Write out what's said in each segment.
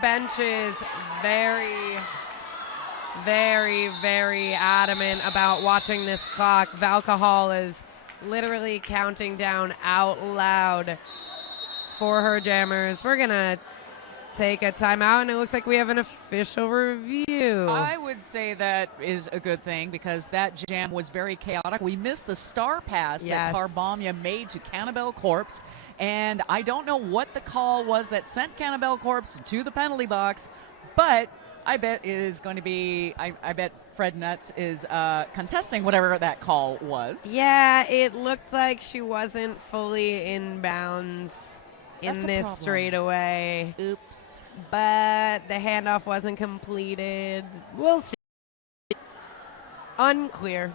bench is very, very, very adamant about watching this clock. Valcahol is literally counting down out loud for her jammers. We're going to take a timeout, and it looks like we have an official review. I would say that is a good thing because that jam was very chaotic. We missed the star pass that Carbamia made to Cannibal Corpse, and I don't know what the call was that sent Cannibal Corpse to the penalty box, but I bet it is going to be, I bet Fred Nuts is contesting whatever that call was. Yeah, it looked like she wasn't fully in bounds in this straightaway. Oops. But the handoff wasn't completed. We'll see. Unclear.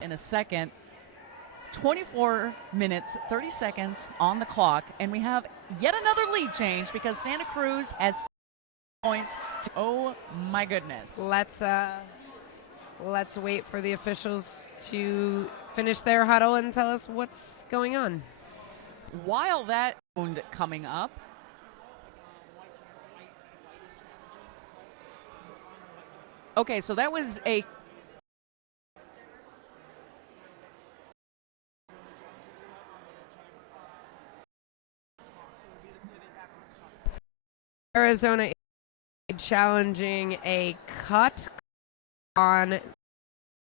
In a second, 24 minutes, 30 seconds on the clock, and we have yet another lead change because Santa Cruz has 6 points. Oh my goodness. Let's wait for the officials to finish their huddle and tell us what's going on. While that coming up, okay, so that was a Arizona challenging a cut on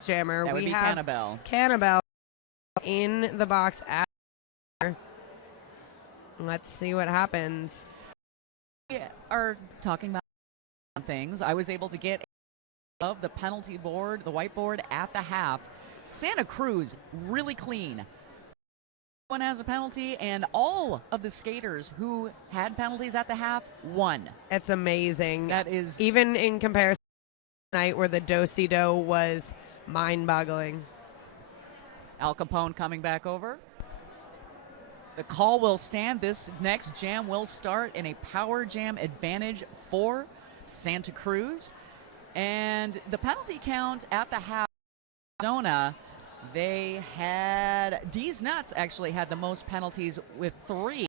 jammer. That would be Cannibal. Cannibal in the box after. Let's see what happens. We are talking about things. I was able to get of the penalty board, the whiteboard at the half. Santa Cruz really clean. One has a penalty, and all of the skaters who had penalties at the half won. It's amazing. That is even in comparison to night where the do-si-do was mind-boggling. Al Capone coming back over. The call will stand. This next jam will start in a power jam advantage for Santa Cruz. And the penalty count at the half, Arizona, they had, D's Nuts actually had the most penalties with 3.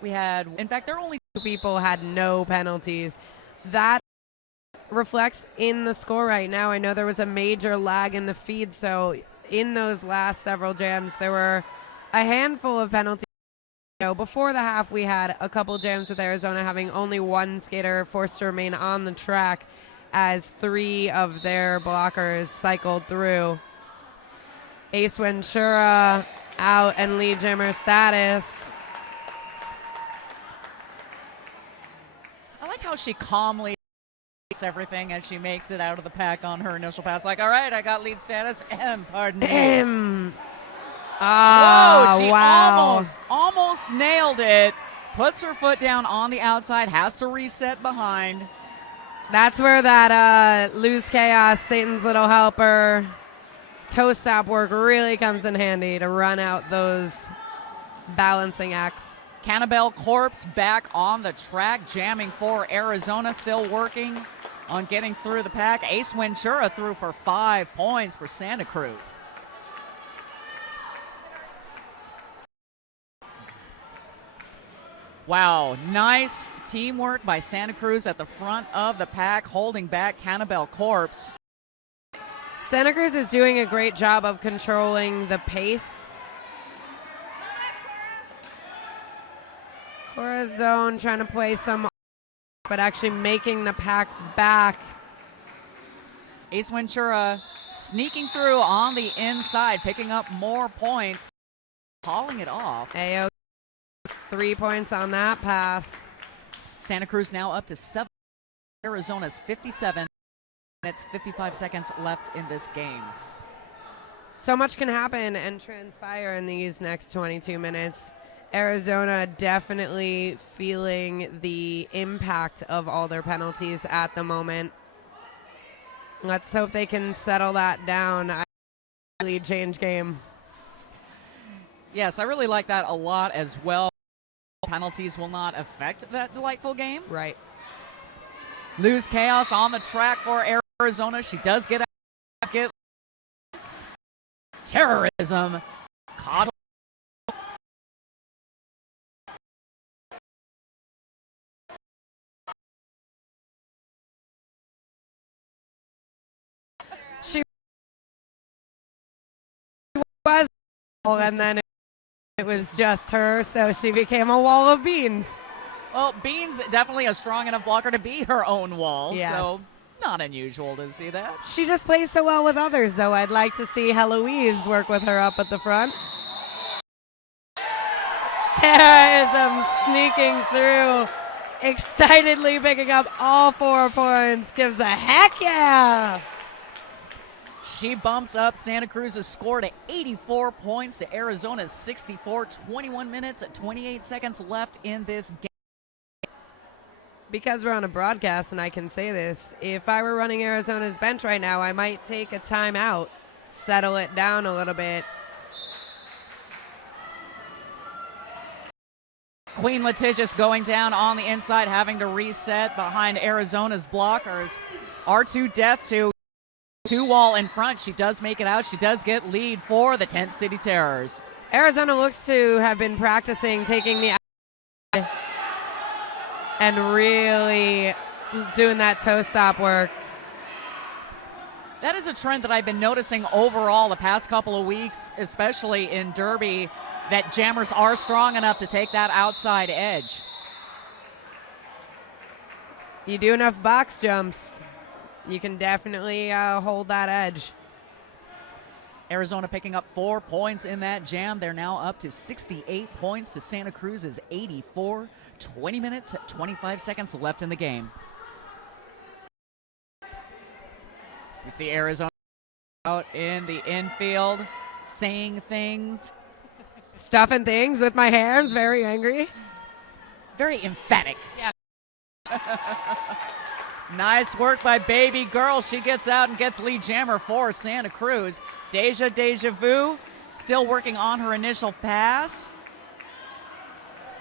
We had, in fact, there are only 2 people had no penalties. That reflects in the score right now. I know there was a major lag in the feed, so in those last several jams, there were a handful of penalties. Before the half, we had a couple jams with Arizona having only 1 skater forced to remain on the track as 3 of their blockers cycled through. Ace Ventura out and lead jammer status. I like how she calmly does everything as she makes it out of the pack on her initial pass. Like, all right, I got lead status. Pardon me. Whoa, she wow. almost nailed it. Puts her foot down on the outside, has to reset behind. That's where that Lose Chaos, Satan's Little Helper, toe stop work really comes in handy to run out those balancing acts. Cannibal Corpse back on the track, jamming for Arizona, still working on getting through the pack. Ace Ventura through for 5 points for Santa Cruz. Wow, nice teamwork by Santa Cruz at the front of the pack, holding back Cannibal Corpse. Santa Cruz is doing a great job of controlling the pace. Corazon trying to play some, but actually making the pack back. Ace Ventura sneaking through on the inside, picking up more points, calling it off. AO 3 points on that pass. Santa Cruz now up to 7. Arizona's 57. It's 55 seconds left in this game. So much can happen and transpire in these next 22 minutes. Arizona definitely feeling the impact of all their penalties at the moment. Let's hope they can settle that down. Lead change game. Yes, I really like that a lot as well. Penalties will not affect that delightful game. Right. Lose Chaos on the track for Arizona. She does get out. Terrorism. Caught She was, and then it was just her, so she became a wall of beans. Well, Bean's definitely a strong enough blocker to be her own wall, Yes. so not unusual to see that. She just plays so well with others, though. I'd like to see Heloise work with her up at the front. Terrorism sneaking through, excitedly picking up all 4 points. Gives a heck yeah. She bumps up Santa Cruz's score to 84 points to Arizona's 64. 21 minutes, 28 seconds left in this game. Because we're on a broadcast and I can say this, if I were running Arizona's bench right now, I might take a timeout, settle it down a little bit. Queen Litigious going down on the inside, having to reset behind Arizona's blockers. R2 Death to 2-wall in front. She does make it out. She does get lead for the Tent City Terrors. Arizona looks to have been practicing taking the outside and really doing that toe stop work. That is a trend that I've been noticing overall the past couple of weeks, especially in Derby, that jammers are strong enough to take that outside edge. You do enough box jumps, you can definitely hold that edge. Arizona picking up 4 points in that jam. They're now up to 68 points to Santa Cruz's 84. 20 minutes, 25 seconds left in the game. We see Arizona out in the infield saying things. Stuffing things with my hands, very angry. Very emphatic. Yeah. Nice work by Baby Girl. She gets out and gets lead jammer for Santa Cruz. Deja Vu still working on her initial pass.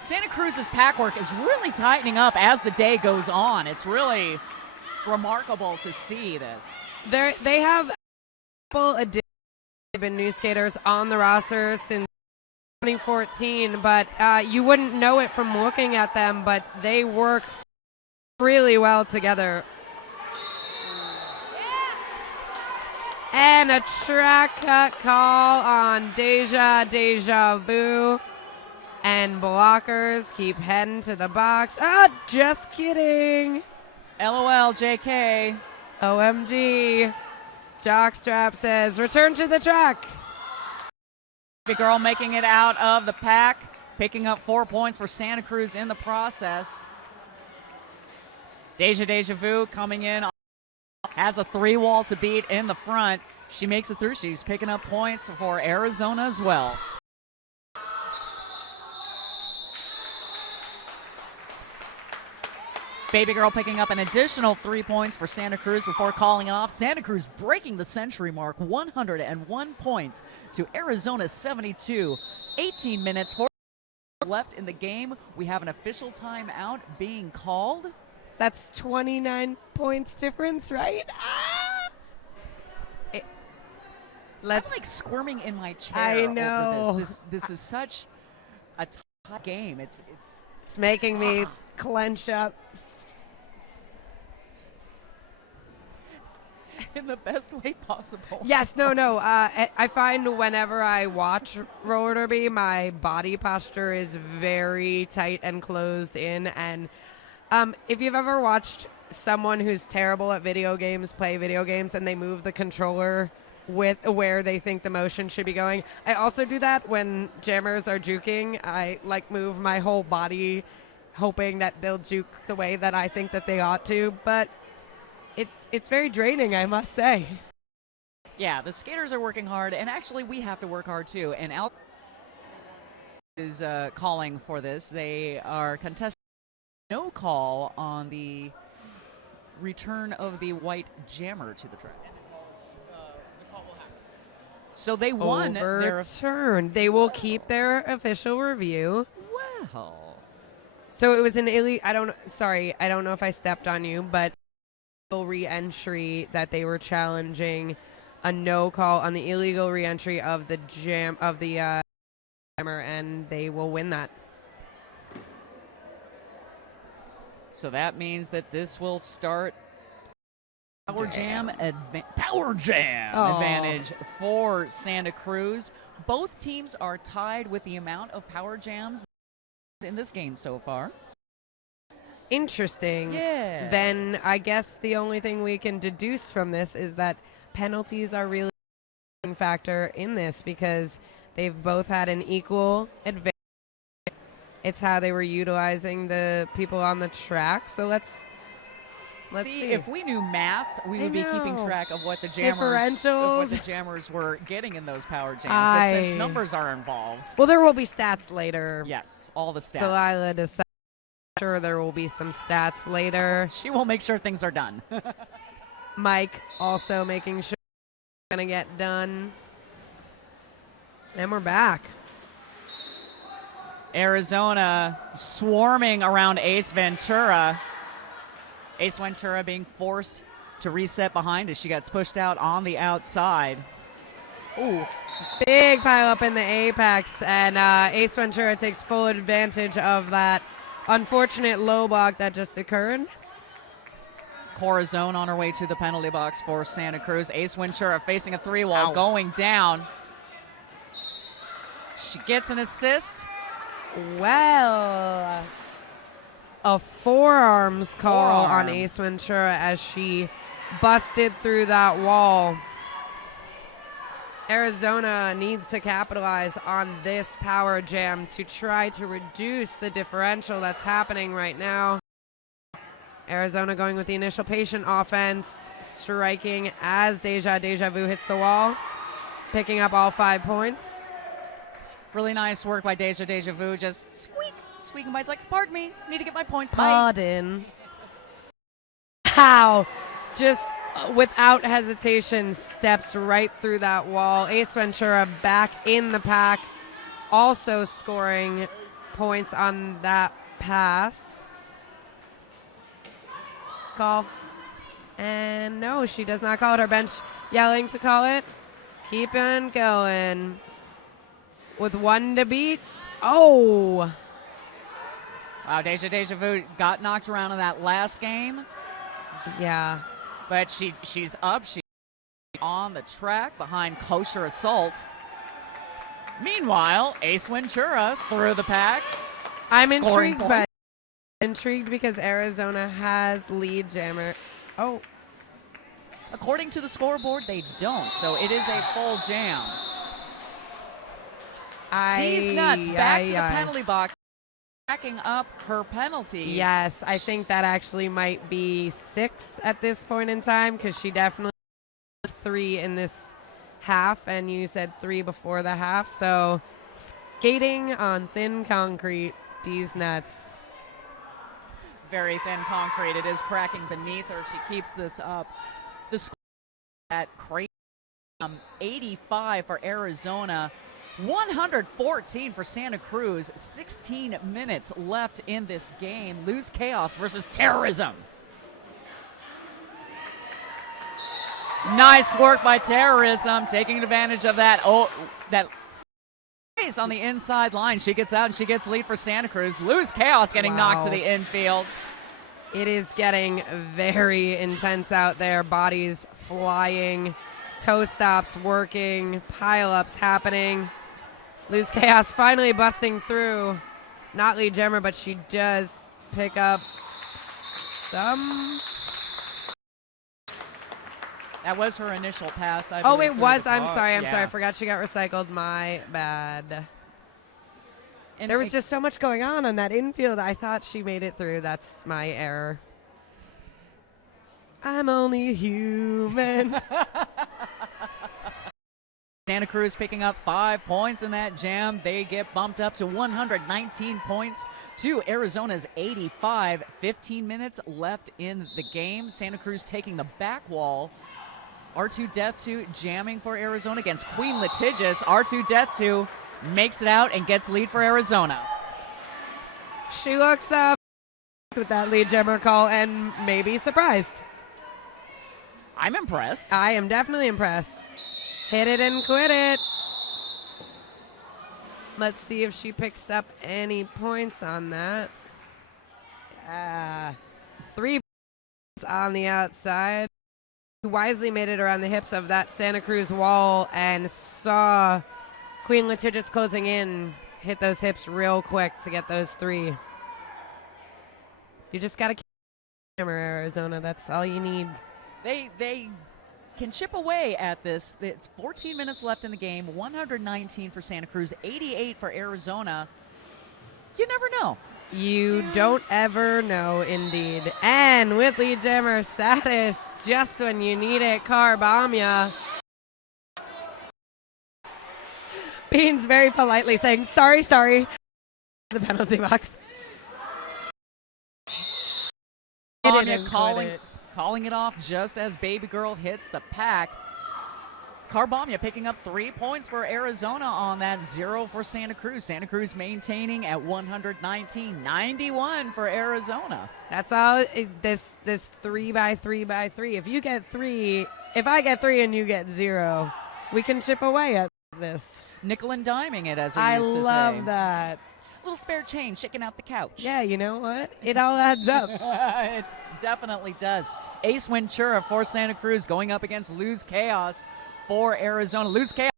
Santa Cruz's pack work is really tightening up as the day goes on. It's really remarkable to see this. They have been new skaters on the roster since 2014, but you wouldn't know it from looking at them, but they work really well together. And a track cut call on Deja Vu. And blockers keep heading to the box. Just kidding. LOL, JK. OMG. Jockstrap says, return to the track. Baby Girl making it out of the pack, picking up 4 points for Santa Cruz in the process. Deja Vu coming in, has a 3-wall to beat in the front. She makes it through. She's picking up points for Arizona as well. Baby Girl picking up an additional 3 points for Santa Cruz before calling it off. Santa Cruz breaking the century mark, 101 points to Arizona's 72. 18 minutes left in the game. We have an official timeout being called. That's 29 points difference, right? I'm like squirming in my chair. I know. Over this is such a tough game. It's making me clench up. In the best way possible. Yes, no. I find whenever I watch roller derby, my body posture is very tight and closed in. And if you've ever watched someone who's terrible at video games play video games and they move the controller with where they think the motion should be going, I also do that when jammers are juking. I move my whole body hoping that they'll juke the way that I think that they ought to, but it's very draining, I must say. Yeah, the skaters are working hard, and actually we have to work hard too. And Al is calling for this. They are contesting no call on the return of the white jammer to the track. So they won their overturned. They will keep their official review. Wow. So it was an I don't know if I stepped on you, but re-entry that they were challenging a no call on the illegal re-entry of the jammer, and they will win that. So that means that this will start Power Jam Oh. advantage for Santa Cruz. Both teams are tied with the amount of Power Jams in this game so far. Interesting. Yeah. Then I guess the only thing we can deduce from this is that penalties are really a factor in this because they've both had an equal advantage. It's how they were utilizing the people on the track. So let's see. If we knew math, we would be keeping track of what the jammers were getting in those power jams. But since numbers are involved, well, there will be stats later. Yes, all the stats. Delilah decided. Sure, there will be some stats later. She will make sure things are done. Mike also making sure it's gonna get done. And we're back. Arizona swarming around Ace Ventura. Ace Ventura being forced to reset behind as she gets pushed out on the outside. Ooh, big pile up in the apex, and Ace Ventura takes full advantage of that unfortunate low block that just occurred. Corazon on her way to the penalty box for Santa Cruz. Ace Ventura facing a 3-wall going down. She gets an assist. Well, a forearms call on Ace Ventura as she busted through that wall. Arizona needs to capitalize on this power jam to try to reduce the differential that's happening right now. Arizona going with the initial patient offense, striking as Deja Vu hits the wall, picking up all 5 points. Really nice work by Deja Vu, just squeaking by his legs. Pardon me, need to get my points. Pardon. How? Just without hesitation, steps right through that wall. Ace Ventura back in the pack, also scoring points on that pass. Call. And no, she does not call it. Her bench yelling to call it. Keep on going. With 1 to beat. Oh. Wow, Deja Vu got knocked around in that last game. Yeah. But she's up. She's on the track behind Kosher Assault. Meanwhile, Ace Ventura through the pack. I'm intrigued because Arizona has lead jammer. Oh. According to the scoreboard, they don't. So it is a full jam. D's Nuts back to the penalty box, racking up her penalties. Yes, I think that actually might be 6 at this point in time because she definitely 3 in this half, and you said 3 before the half. So skating on thin concrete, D's Nuts. Very thin concrete. It is cracking beneath her. She keeps this up. The score at crazy 85 for Arizona. 114 for Santa Cruz. 16 minutes left in this game. Lose Chaos versus Terrorism. Nice work by Terrorism, taking advantage of that space on the inside line. She gets out and she gets lead for Santa Cruz. Lose Chaos getting knocked to the infield. It is getting very intense out there. Bodies flying, toe stops working, pile-ups happening. Lose Chaos finally busting through. Not lead jammer, but she does pick up some. That was her initial pass. Oh, it was. I'm sorry. I forgot she got recycled. My bad. And there was just so much going on that infield. I thought she made it through. That's my error. I'm only human. Santa Cruz picking up 5 points in that jam. They get bumped up to 119 points to Arizona's 85. 15 minutes left in the game. Santa Cruz taking the back wall. R2 Death 2 jamming for Arizona against Queen Litigious. R2 Death 2 makes it out and gets lead for Arizona. She looks up with that lead jammer call and maybe surprised. I'm impressed. I am definitely impressed. Hit it and quit it. Let's see if she picks up any points on that. 3 points on the outside. wisely made it around the hips of that Santa Cruz wall and saw Queen Litigious closing in, hit those hips real quick to get those 3. You just got to keep hammer, Arizona. That's all you need. They can chip away at this. It's 14 minutes left in the game. 119 for Santa Cruz, 88 for Arizona. You never know. You don't ever know, indeed. And with lead jammer status, just when you need it, Carbamia. Beans very politely saying, sorry, the penalty box. Calling it off just as Baby Girl hits the pack. Carbamia picking up 3 points for Arizona on that, 0 for Santa Cruz. Santa Cruz maintaining at 119, 91 for Arizona. That's all. This 3x3x3. If you get 3, if I get 3 and you get 0, we can chip away at this. Nickel and diming it, as we used to say. I love that. Little spare change shaking out the couch. Yeah, you know what? It all adds up. It definitely does. Ace Ventura for Santa Cruz going up against Lose Chaos for Arizona. Lose Chaos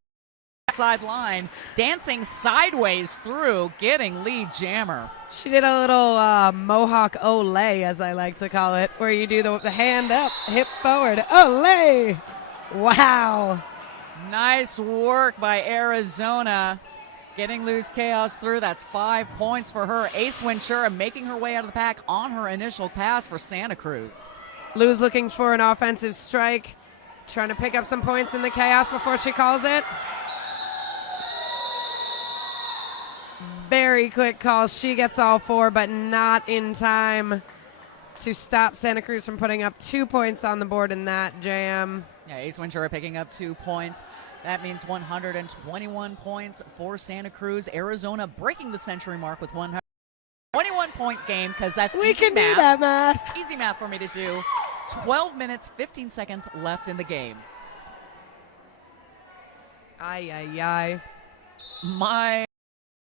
outside line, dancing sideways through, getting lead jammer. She did a little Mohawk Olay, as I like to call it, where you do the hand up, hip forward, Olay. Wow. Nice work by Arizona. Getting Lose Chaos through. That's 5 points for her. Ace Ventura making her way out of the pack on her initial pass for Santa Cruz. Luz looking for an offensive strike, trying to pick up some points in the chaos before she calls it. Very quick call. She gets all 4, but not in time to stop Santa Cruz from putting up 2 points on the board in that jam. Yeah, Ace Ventura picking up 2 points. That means 121 points for Santa Cruz. Arizona breaking the century mark with 121-point game, because that's we easy can math. do that math. Easy math for me to do. 12 minutes, 15 seconds left in the game. Ay.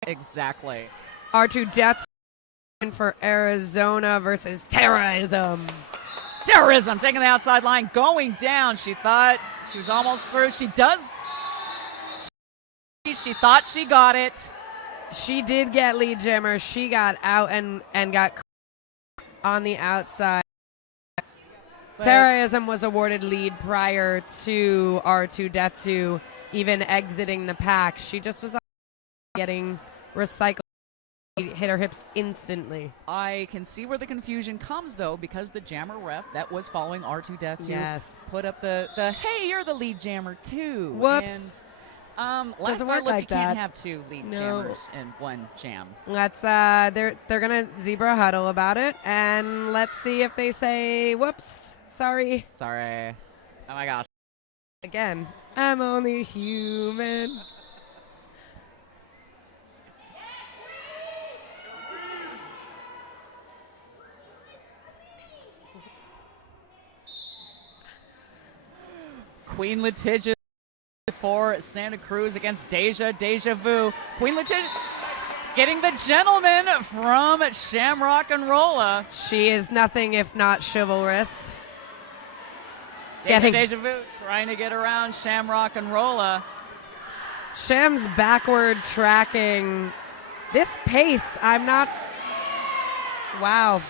Exactly. R2 deaths for Arizona versus Terrorism. Terrorism taking the outside line, going down. She thought she was almost through. She does. She thought she got it. She did get lead jammer. She got out and got on the outside. But Terrorism was awarded lead prior to R2 Detsu even exiting the pack. She just was getting recycled. She hit her hips instantly. I can see where the confusion comes, though, because the jammer ref that was following R2 Detsu put up the hey, you're the lead jammer too. Whoops. And last Doesn't I work looked, like you can't that. have 2 lead jammers in one jam. Let's they're gonna zebra huddle about it, and let's see if they say whoops, sorry. Sorry. Oh my gosh. Again, I'm only human. Queen Litigious for Santa Cruz against Deja Vu. Queen Litigious getting the gentleman from Shamrock and Rolla. She is nothing if not chivalrous. Deja Vu trying to get around Shamrock and Rolla. Sham's backward tracking. This pace, I'm not. Wow.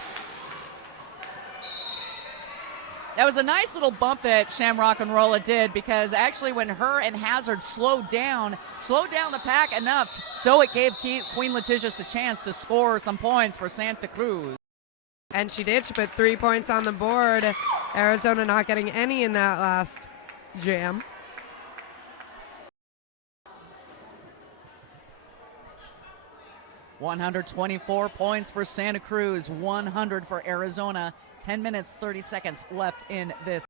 That was a nice little bump that Shamrock and Rolla did, because actually when her and Hazard slowed down the pack enough so it gave Queen Litigious the chance to score some points for Santa Cruz. And she did. She put 3 points on the board. Arizona not getting any in that last jam. $124 points for Santa Cruz, 100 for Arizona. 10 minutes, 30 seconds left in this.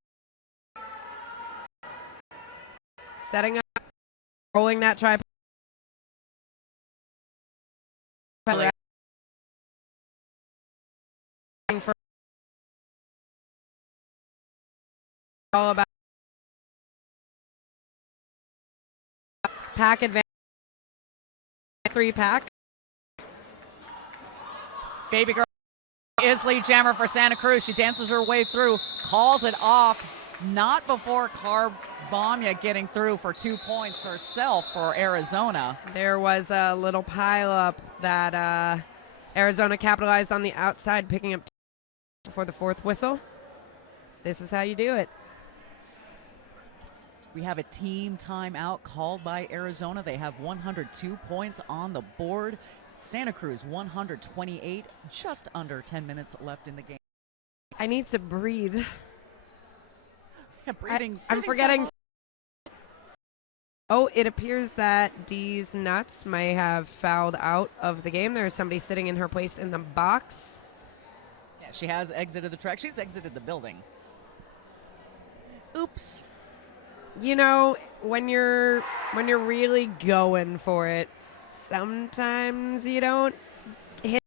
Setting up, rolling that tripod. All about pack advantage. 3 pack. Baby Girl is lead jammer for Santa Cruz. She dances her way through, calls it off. Not before Carbomia getting through for 2 points herself for Arizona. There was a little pileup that Arizona capitalized on the outside, picking up for the fourth whistle. This is how you do it. We have a team timeout called by Arizona. They have 102 points on the board. Santa Cruz 128, just under 10 minutes left in the game. I need to breathe. Yeah, I'm forgetting. Oh, it appears that Dee's Nuts may have fouled out of the game. There's somebody sitting in her place in the box. Yeah, she has exited the track. She's exited the building. Oops. You know, when you're really going for it, sometimes you don't hit.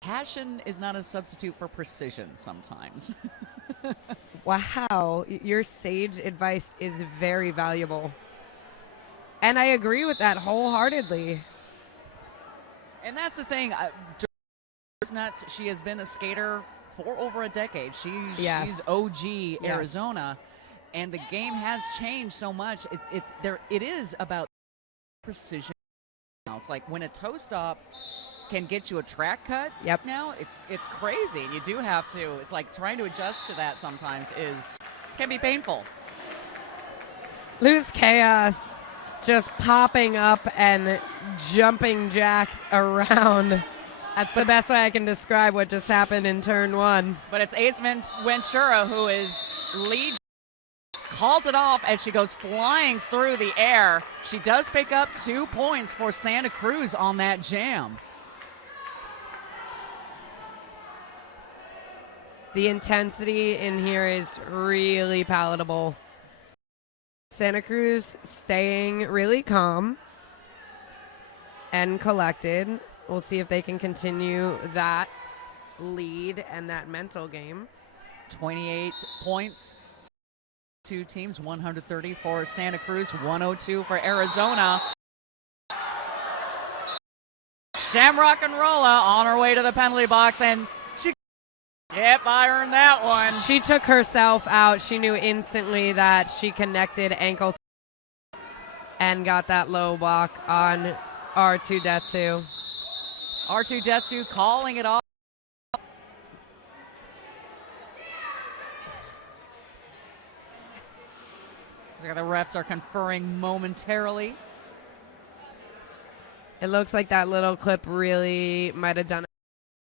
Passion is not a substitute for precision sometimes. Wow, your sage advice is very valuable. And I agree with that wholeheartedly. And that's the thing. Nuts, she has been a skater for over a decade. She's OG Arizona. And the game has changed so much. It is about precision. It's like when a toe stop can get you a track cut. Yep. Now it's crazy. You do have to. It's like trying to adjust to that sometimes can be painful. Loose Chaos just popping up and jumping jack around. That's the best way I can describe what just happened in turn one. But it's Ace Ventura who is lead. Calls it off as she goes flying through the air. She does pick up 2 points for Santa Cruz on that jam. The intensity in here is really palatable. Santa Cruz staying really calm and collected. We'll see if they can continue that lead and that mental game. 28 points. Two teams, 130 for Santa Cruz, 102 for Arizona. Shamrock and Rolla on her way to the penalty box, and she get by her in that one. She took herself out. She knew instantly that she connected ankle and got that low block on R2 Death 2. R2 Death 2 calling it off. The refs are conferring momentarily. It looks like that little clip really might have done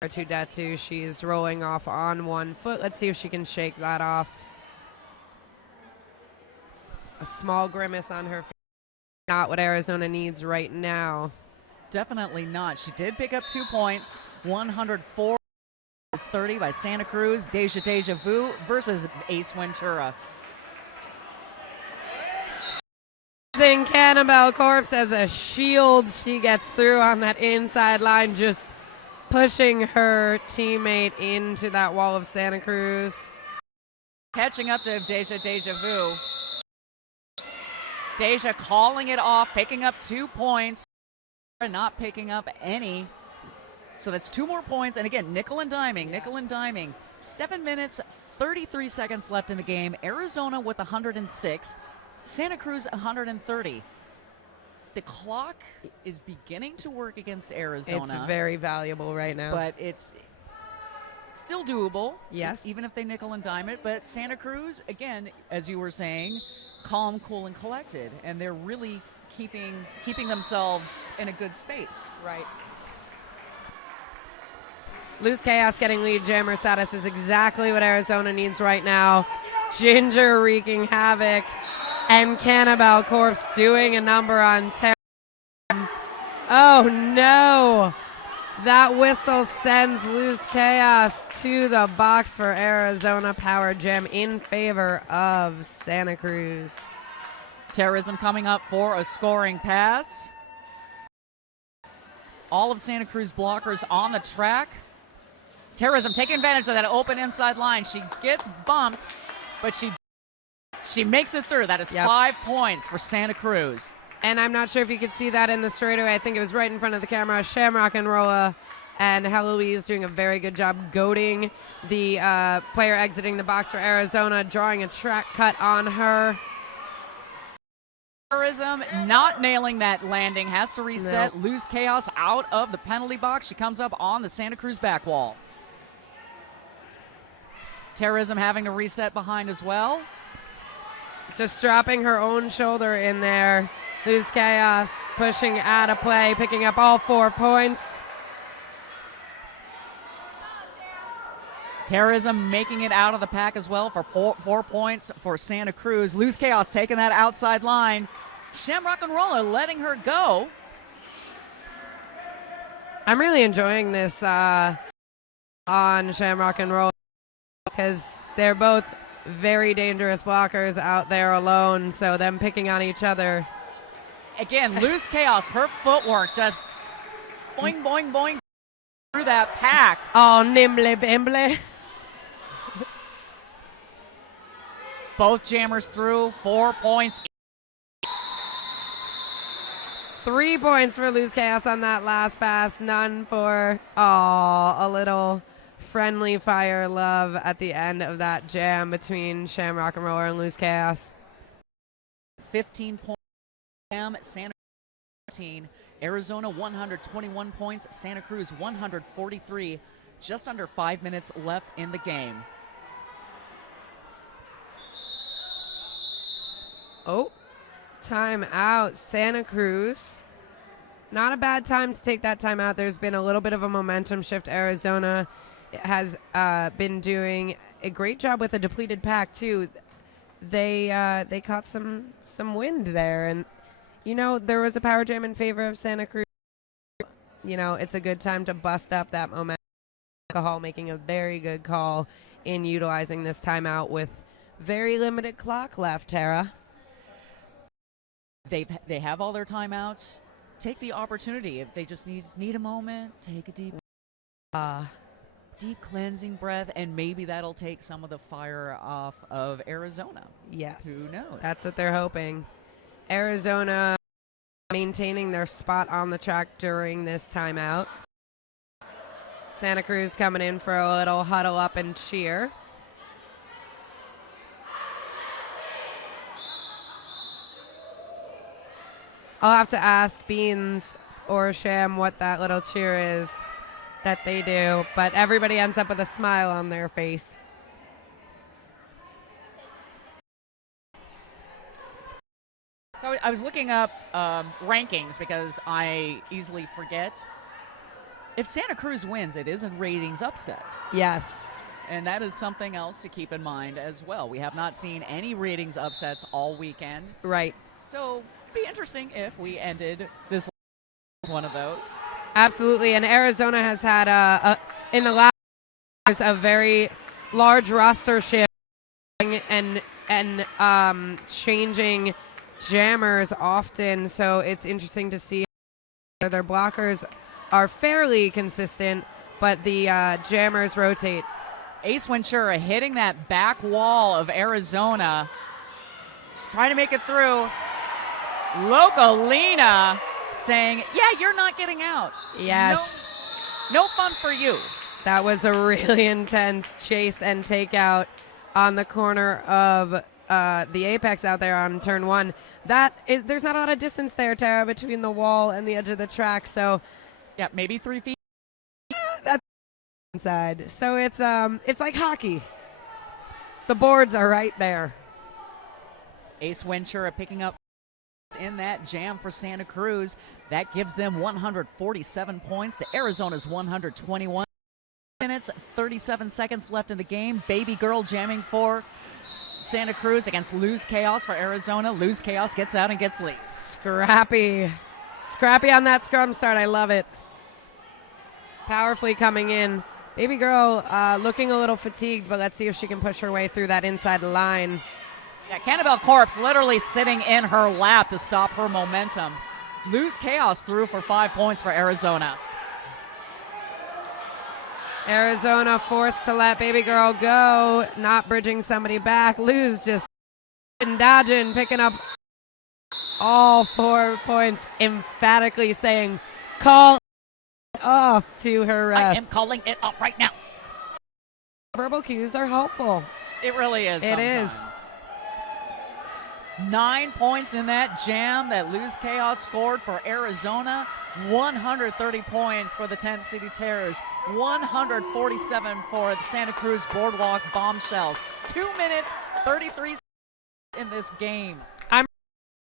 it to Datsu. She's rolling off on one foot. Let's see if she can shake that off. A small grimace on her face. Not what Arizona needs right now. Definitely not. She did pick up 2 points. 104-30 by Santa Cruz. Deja Vu versus Ace Ventura. Cannibal Corpse as a shield. She gets through on that inside line, just pushing her teammate into that wall of Santa Cruz. Catching up to Deja Vu. Deja calling it off, picking up 2 points. Not picking up any. So that's 2 more points. And again, nickel and diming. 7 minutes, 33 seconds left in the game. Arizona with 106. Santa Cruz 130. The clock is beginning to work against Arizona. It's very valuable right now. But it's still doable. Yes. Even if they nickel and dime it. But Santa Cruz, again, as you were saying, calm, cool, and collected. And they're really keeping themselves in a good space. Right. Loose Chaos getting lead jammer status is exactly what Arizona needs right now. Ginger wreaking havoc. And Cannibal Corpse doing a number on Terra. Oh no! That whistle sends Loose Chaos to the box for Arizona Power Jam in favor of Santa Cruz. Terrorism coming up for a scoring pass. All of Santa Cruz blockers on the track. Terrorism taking advantage of that open inside line. She gets bumped, but she makes it through. That is 5 points for Santa Cruz. And I'm not sure if you could see that in the straightaway. I think it was right in front of the camera. Shamrock and Rolla and Heloise doing a very good job goading the player exiting the box for Arizona, drawing a track cut on her. Not nailing that landing, has to reset. Nope. Lose Chaos out of the penalty box. She comes up on the Santa Cruz back wall. Terrorism having to reset behind as well. Just dropping her own shoulder in there. Lose Chaos pushing out of play, picking up all 4 points. Terrorism making it out of the pack as well for 4 points for Santa Cruz. Lose Chaos taking that outside line. Shamrock and Roller letting her go. I'm really enjoying this on Shamrock and Roller because they're both very dangerous blockers out there alone, so them picking on each other. Again, Lose Chaos, her footwork just boing, boing, boing through that pack. Oh, nimble bimble. Both jammers through, 4 points. 3 points for Lose Chaos on that last pass, none for, a little friendly fire love at the end of that jam between Shamrock and Roller and Lose Chaos. 15 points, Santa Cruz 14. Arizona 121 points, Santa Cruz 143. Just under 5 minutes left in the game. Oh, time out, Santa Cruz. Not a bad time to take that time out. There's been a little bit of a momentum shift. Arizona has been doing a great job with a depleted pack too. They caught some wind there, and there was a power jam in favor of Santa Cruz. It's a good time to bust up that momentum. Alcohol making a very good call in utilizing this timeout with very limited clock left, Tara. They have all their timeouts. Take the opportunity. If they just need a moment, take a deep cleansing breath, and maybe that'll take some of the fire off of Arizona. Yes. Who knows? That's what they're hoping. Arizona maintaining their spot on the track during this timeout. Santa Cruz coming in for a little huddle up and cheer. I'll have to ask Beans or Sham what that little cheer is that they do, but everybody ends up with a smile on their face. So I was looking up rankings because I easily forget. If Santa Cruz wins, it is a ratings upset. Yes. And that is something else to keep in mind as well. We have not seen any ratings upsets all weekend. Right. So it'd be interesting if we ended this one of those. Absolutely. And Arizona has had in the last years a very large roster shift and changing jammers often. So it's interesting to see their blockers are fairly consistent, but the jammers rotate. Ace Ventura hitting that back wall of Arizona. Just trying to make it through. Localina saying, yeah, you're not getting out. Yes. No fun for you. That was a really intense chase and takeout on the corner of the apex out there on turn one. There's not a lot of distance there, Tara, between the wall and the edge of the track. So, yeah, maybe 3 feet. That's inside. So it's like hockey. The boards are right there. Ace Ventura picking up in that jam for Santa Cruz. That gives them 147 points to Arizona's 121. Minutes, 37 seconds left in the game. Baby Girl jamming for Santa Cruz against Lose Chaos for Arizona. Lose Chaos gets out and gets lead. Scrappy on that scrum start. I love it. Powerfully coming in. Baby Girl looking a little fatigued, but let's see if she can push her way through that inside line. Yeah, Cannibal Corpse literally sitting in her lap to stop her momentum. Lose Chaos through for 5 points for Arizona. Arizona forced to let Baby Girl go, not bridging somebody back. Lose just dodging, picking up all 4 points, emphatically saying, call off to her ref. I am calling it off right now. Verbal cues are helpful. It really is. It is. 9 points in that jam that Luz Chaos scored for Arizona. 130 points for the Tent City Terrors. 147 for the Santa Cruz Boardwalk Bombshells. 2 minutes, 33 seconds in this game.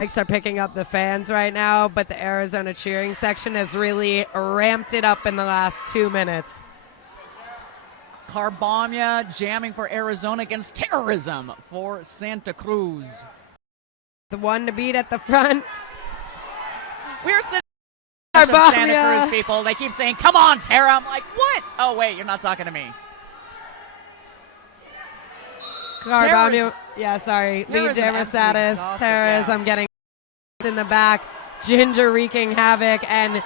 Mics are picking up the fans right now, but the Arizona cheering section has really ramped it up in the last 2 minutes. Carbamia jamming for Arizona against terrorism for Santa Cruz. The one to beat at the front. We're sitting Santa Cruz people. They keep saying, come on, Tara. I'm like, what? Oh, wait, you're not talking to me. Carbamia, yeah, sorry. Lead jammer status. Terrorism getting in the back. Ginger wreaking havoc and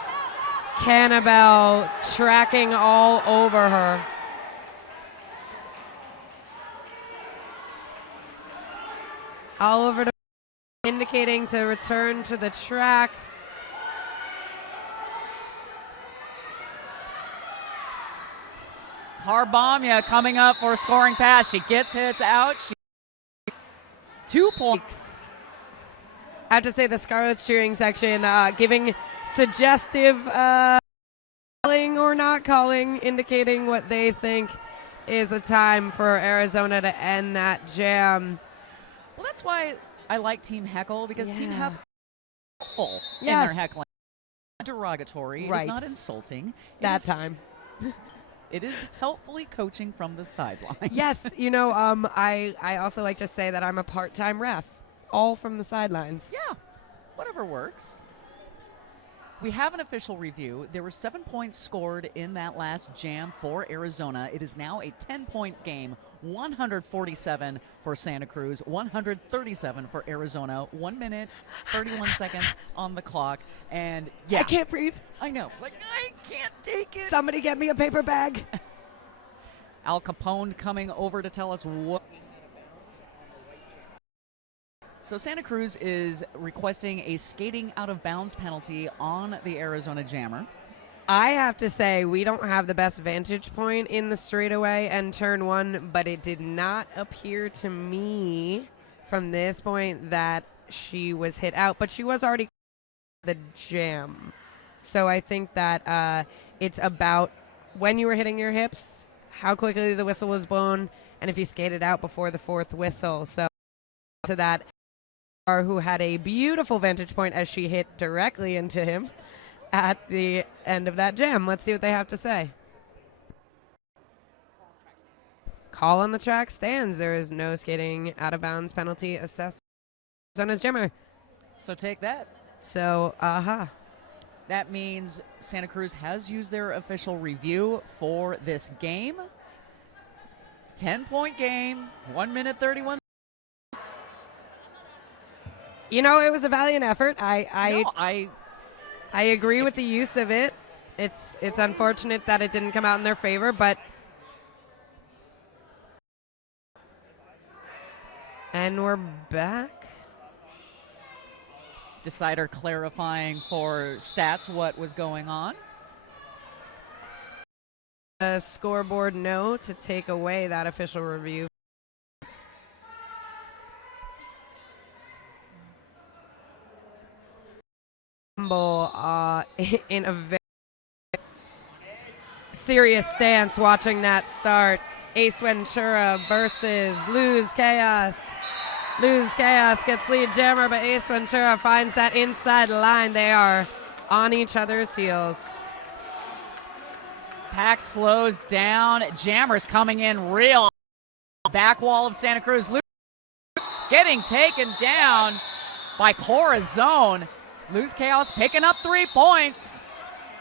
Cannibal tracking all over her. All over to indicating to return to the track. Carbamia coming up for a scoring pass. She gets hits out. 2 points. I have to say the Scarlet's cheering section giving suggestive calling or not calling, indicating what they think is a time for Arizona to end that jam. Well, that's why I like Team Heckle, because Team Heckle is helpful in Yes. their heckling. Derogatory. Right. It's not insulting. That time. It is helpfully coaching from the sidelines. Yes, you know, I also like to say that I'm a part-time ref, all from the sidelines. Yeah, whatever works. We have an official review. There were 7 points scored in that last jam for Arizona. It is now a 10-point game. 147 for Santa Cruz, 137 for Arizona. 1 minute, 31 seconds on the clock. And yeah, I can't breathe. I know. Like, I can't take it. Somebody get me a paper bag. Al Capone coming over to tell us what. So Santa Cruz is requesting a skating out of bounds penalty on the Arizona jammer. I have to say, we don't have the best vantage point in the straightaway and turn one, but it did not appear to me from this point that she was hit out, but she was already the jam. So I think that it's about when you were hitting your hips, how quickly the whistle was blown, and if you skated out before the fourth whistle. So to that, who had a beautiful vantage point as she hit directly into him at the end of that jam. Let's see what they have to say. Call on the track stands. There is no skating out of bounds penalty assessed on his jammer. So take that. So, That means Santa Cruz has used their official review for this game. 10-point game, 1 minute 31. You know, it was a valiant effort. I agree with the use of it. It's unfortunate that it didn't come out in their favor, but and we're back. Decider clarifying for stats what was going on. A scoreboard note to take away that official review. In a very serious stance watching that start. Ace Ventura versus Luz Chaos. Luz Chaos gets lead jammer, but Ace Ventura finds that inside line. They are on each other's heels. Pack slows down. Jammer's coming in real. Back wall of Santa Cruz. Luz getting taken down by Corazon. Luz Chaos picking up 3 points.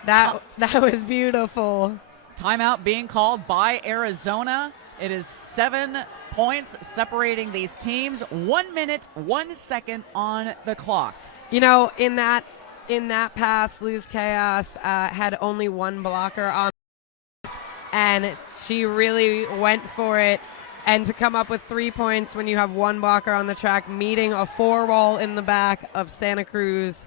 That was beautiful. Timeout being called by Arizona. It is 7 points separating these teams. 1 minute, 1 second on the clock. You know, in that pass, Luz Chaos had only one blocker on, and she really went for it. And to come up with 3 points when you have one blocker on the track, meeting a 4-wall in the back of Santa Cruz.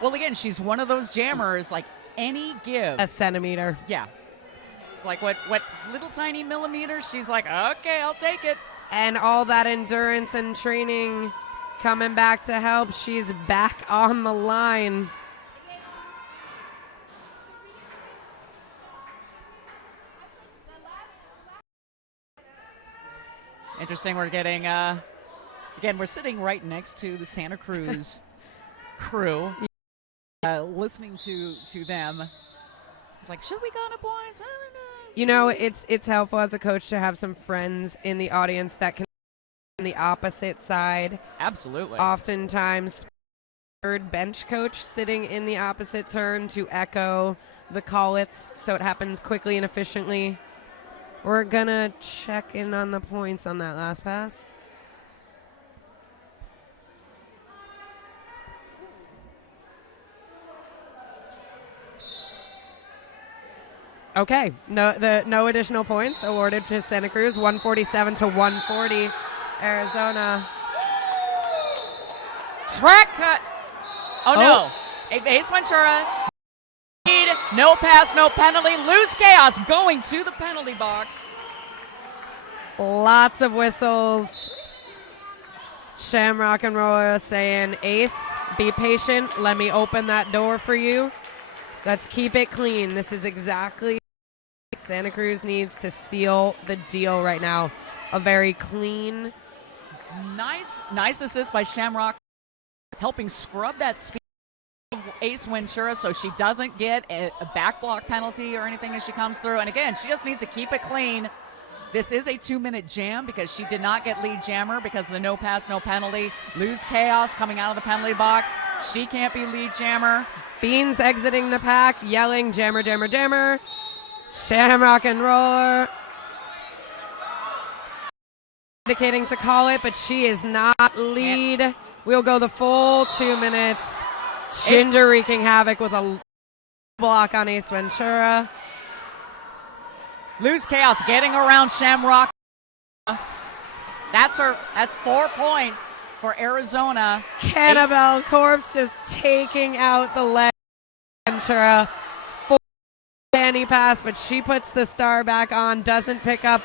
Well, again, she's one of those jammers. Like, any give. A centimeter. Yeah. It's like what little tiny millimeters. She's like, okay, I'll take it. And all that endurance and training coming back to help. She's back on the line. Interesting. We're getting, again, we're sitting right next to the Santa Cruz crew, listening to them. It's like, should we go to points? I don't know. You know, it's helpful as a coach to have some friends in the audience that can on the opposite side. Absolutely. Oftentimes, third bench coach sitting in the opposite turn to echo the call-its so it happens quickly and efficiently. We're gonna check in on the points on that last pass. Okay, no additional points awarded to Santa Cruz. 147 to 140, Arizona. Track cut. Oh, no. Ace Ventura. No pass, no penalty. Lose chaos going to the penalty box. Lots of whistles. Shamrock and Roller saying, Ace, be patient. Let me open that door for you. Let's keep it clean. This is exactly Santa Cruz needs to seal the deal right now. A very clean. Nice assist by Shamrock, helping scrub that speed of Ace Ventura so she doesn't get a back block penalty or anything as she comes through. And again, she just needs to keep it clean. This is a 2-minute jam because she did not get lead jammer because of the no pass, no penalty. Lose chaos coming out of the penalty box. She can't be lead jammer. Beans exiting the pack, yelling, jammer, jammer, jammer. Shamrock and Roller indicating to call it, but she is not lead. We'll go the full 2 minutes. Ginger wreaking havoc with a block on Ace Ventura. Lose chaos getting around Shamrock. That's 4 points for Arizona. Cannibal Corpse just taking out the leg. Ventura. Danny pass, but she puts the star back on, doesn't pick up.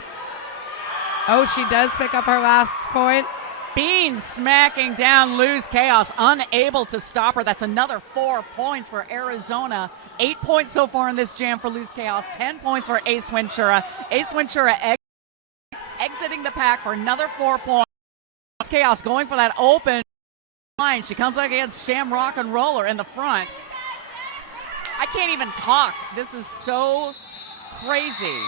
Oh, she does pick up her last point. Beans smacking down Lose Chaos, unable to stop her. That's another 4 points for Arizona. 8 points so far in this jam for Lose Chaos. 10 points for Ace Ventura. Ace Ventura exiting the pack for another 4 points. Lose Chaos going for that open line. She comes up against Shamrock and Roller in the front. I can't even talk. This is so crazy.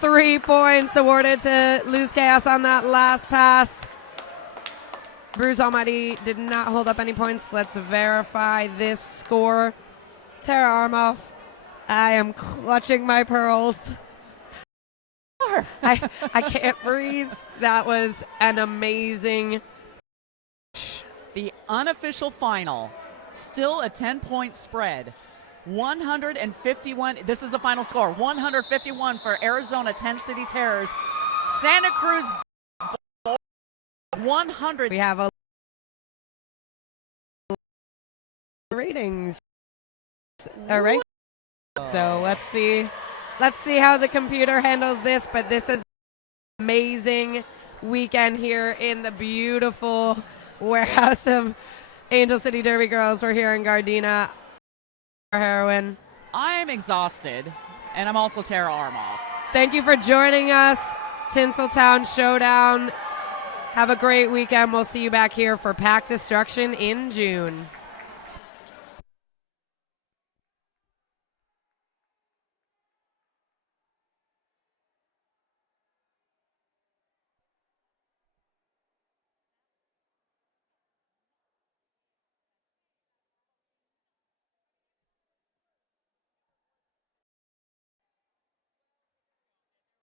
3 points awarded to Lose Chaos on that last pass. Bruce Almighty did not hold up any points. Let's verify this score. Tara Armoff, I am clutching my pearls. I can't breathe. That was an amazing. The unofficial final, still a 10-point spread. 151, this is the final score, 151 for Arizona 10 City Terrors. Santa Cruz 100. We have a ratings. All right. So let's see how the computer handles this, but this is amazing weekend here in the beautiful warehouse of Angel City Derby Girls. We're here in Gardena. Heroin. I'm exhausted, and I'm also Tara Armoff. Thank you for joining us, Tinseltown Showdown. Have a great weekend. We'll see you back here for Pack Destruction in June.